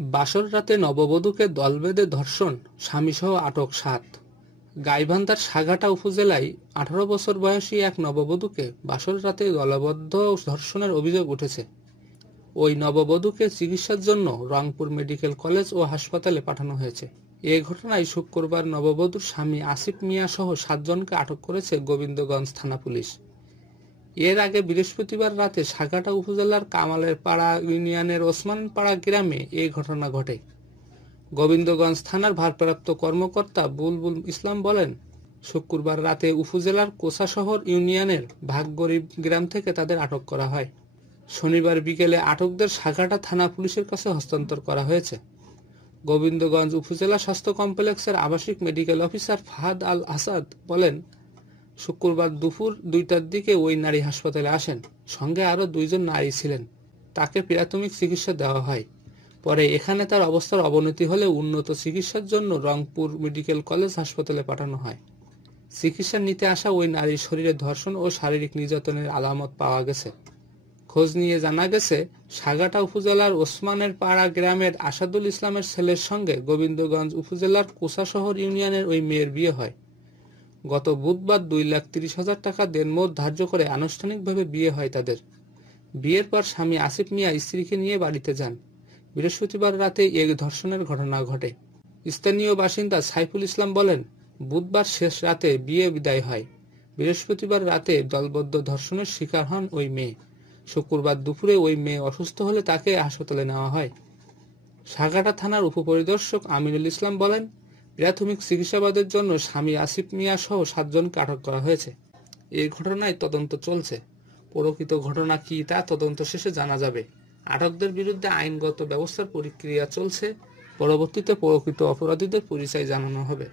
বাসর রাতে নববধূকে দল বেঁধে ধর্ষণ, স্বামীসহ আটক ৭। গাইবান্ধার সাঘাটা উপজেলায় ১৮ বছর বয়সী এক নববধূকে বাসর রাতে দলবদ্ধ ধর্ষণের অভিযোগ উঠেছে। ওই নববধূকে চিকিৎসার জন্য রংপুর মেডিকেল কলেজ ও হাসপাতালে পাঠানো হয়েছে। এ ঘটনায় শুক্রবার নববধূর স্বামী আসিফ মিয়া সহ ৭ জনকে আটক করেছে গোবিন্দগঞ্জ থানা পুলিশ। এর আগে বৃহস্পতিবার রাতে সাঘাটা উপজেলার কামালের পাড়া ইউনিয়নের ওসমানপাড়া গ্রামে এই ঘটনা ঘটে। গোবিন্দগঞ্জ থানার ভারপ্রাপ্ত কর্মকর্তা বুলবুল ইসলাম বলেন, শুক্রবার রাতে উপজেলার কোষাশহর ইউনিয়নের ভাগগরিব গ্রাম থেকে তাদের আটক করা হয়। শনিবার বিকেলে আটকদের সাঘাটা থানা পুলিশের কাছে হস্তান্তর করা হয়েছে। গোবিন্দগঞ্জ উপজেলা স্বাস্থ্য কমপ্লেক্সের আবাসিক মেডিকেল অফিসার ফাহাদ আল আসাদ বলেন, শুক্রবার দুপুর ২টার দিকে ওই নারী হাসপাতালে আসেন। সঙ্গে আরও ২ জন নারী ছিলেন। তাকে প্রাথমিক চিকিৎসা দেওয়া হয়। পরে এখানে তার অবস্থার অবনতি হলে উন্নত চিকিৎসার জন্য রংপুর মেডিকেল কলেজ হাসপাতালে পাঠানো হয়। চিকিৎসা নিতে আসা ওই নারীর শরীরে ধর্ষণ ও শারীরিক নির্যাতনের আলামত পাওয়া গেছে। খোঁজ নিয়ে জানা গেছে, সাঘাটা উপজেলার ওসমানের পাড়া গ্রামের আসাদুল ইসলামের ছেলের সঙ্গে গোবিন্দগঞ্জ উপজেলার কোষাশহর ইউনিয়নের ওই মেয়ের বিয়ে হয়। গত বুধবার ২,৩০,০০০ টাকা দেনমোহর ধার্য করে আনুষ্ঠানিকভাবে বিয়ে হয় তাদের। বিয়ের পর স্বামী আসিফ মিয়া স্ত্রীকে নিয়ে বাড়িতে যান। বৃহস্পতিবার রাতে এই ধর্ষণের ঘটনা ঘটে। স্থানীয় বাসিন্দা সাইফুল ইসলাম বলেন, বুধবার শেষ রাতে বিয়ে বিদায় হয়। বৃহস্পতিবার রাতে দলবদ্ধ ধর্ষণের শিকার হন ওই মেয়ে। শুক্রবার দুপুরে ওই মেয়ে অসুস্থ হলে তাকে হাসপাতালে নেওয়া হয়। সাঘাটা থানার উপপরিদর্শক আমিনুল ইসলাম বলেন, প্রাথমিক চিকিৎসাবাদের জন্য স্বামী আসিফ মিয়া সহ ৭ জনকে আটক করা হয়েছে। এই ঘটনায় তদন্ত চলছে। প্রকৃত ঘটনা কি তা তদন্ত শেষে জানা যাবে। আটকদের বিরুদ্ধে আইনগত ব্যবস্থার প্রক্রিয়া চলছে। পরবর্তীতে প্রকৃত অপরাধীদের পরিচয় জানানো হবে।